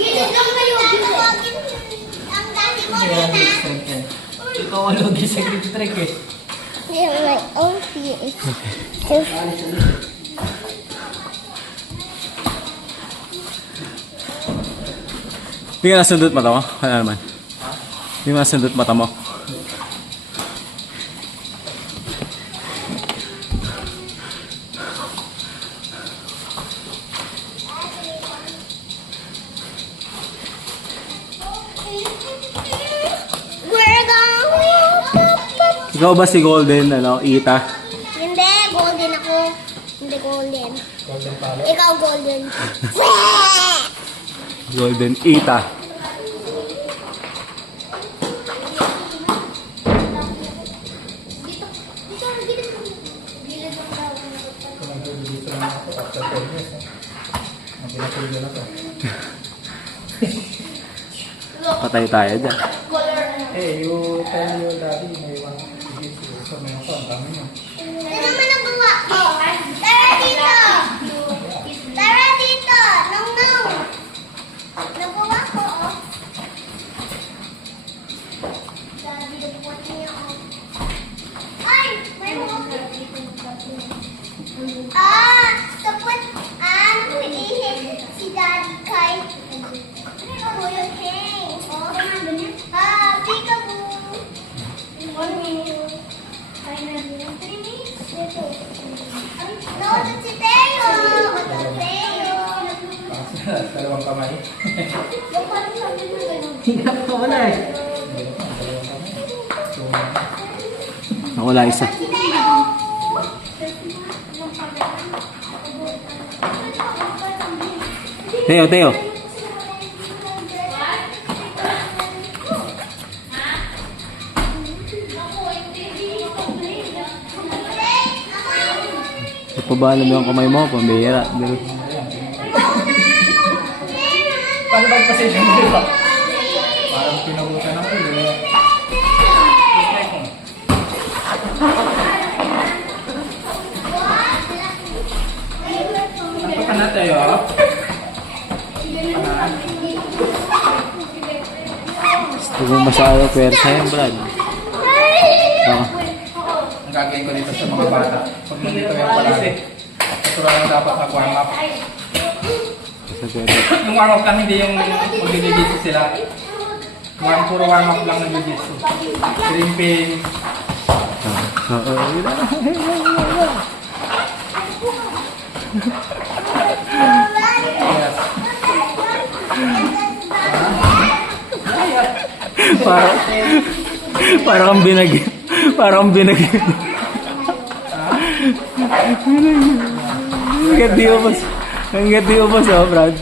Gilid lang kayo. Ang dati mo na. Ikaw ang lugi sa grip trick eh. Yeah, my own feet. Hindi ka nasundot mata mo? Ano naman? Hindi mo nasundot mata mo? We're going. Ikaw ba si Golden, ano, Ita? Hindi, golden ako. Hindi golden. Golden palo. Ikaw golden. Golden Ita. Dito lang ako after 10 years. Ang pinatulyo na to. Patay tayo dyan. Hey, you tell your daddy may one gift you. So, may ako, ang dami nyo. Ano naman ang gawa ko? Tara dito! Tara dito! Nung nung! Nagawa ko, oh. Daddy, nagawa niya, oh. Ay! May mga sapot, iihit si Daddy kay Kuya King. Oh, peekaboo. 1 minute. 3 minutes. No, si Teo. Teo. Dalawang kamay. Yung parang sabi mo ganun. Hinap ka wala eh. Ako wala isa. Si Teo. Teo, Teo. Pabalo mo yung kamay mo, pambihira. Paano ba pasensya mo ba? Parang pinabutan ako eh. Ano ka na tayo? Gusto mo masyado pwersa yan, Brad. Oo. Ang gagawin ko dito sa mga bata. Pag nandito yung palagi. Natural lang dapat mag-warm up. Yung warm up lang, hindi yung mag-jiu-jitsu sila. Puro warm up lang ng jiu-jitsu. Shrimping. Oo. Yes. Parang binagi. Parang binagi. Hanggat di ubos. Hanggat di ubos, oh, Brad.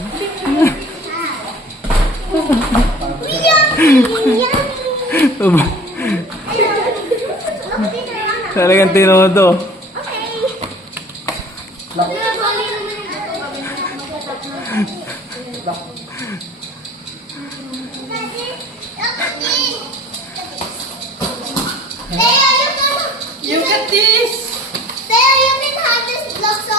Talagang tinodo. You got this! Teo, you can have this block, so...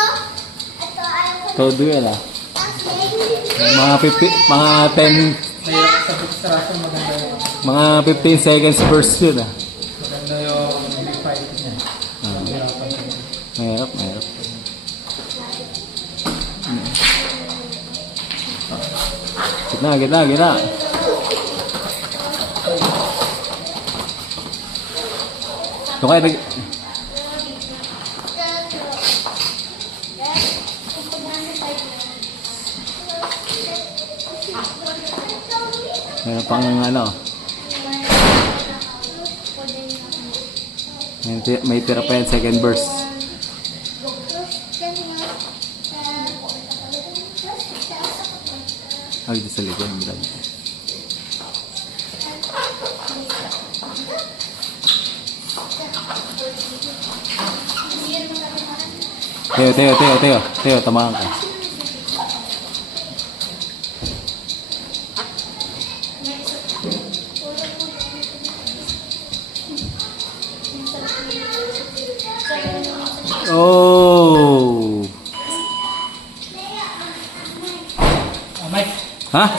Ito, ayaw ko. Todo yan, ah. Okay. Mga 50, mga 10, Mahirap sa distraction, maganda yung... mga 15 seconds first yun, ah. Maganda yung big fight niya. Mahirap, mahirap. Gitna, gitna, gitna. Doon kayo, meron pang ano. May tira pa yan, second burst. Ay, di sa likod, Brad. Teo, tamahan ka. Oh! Mike! Ha?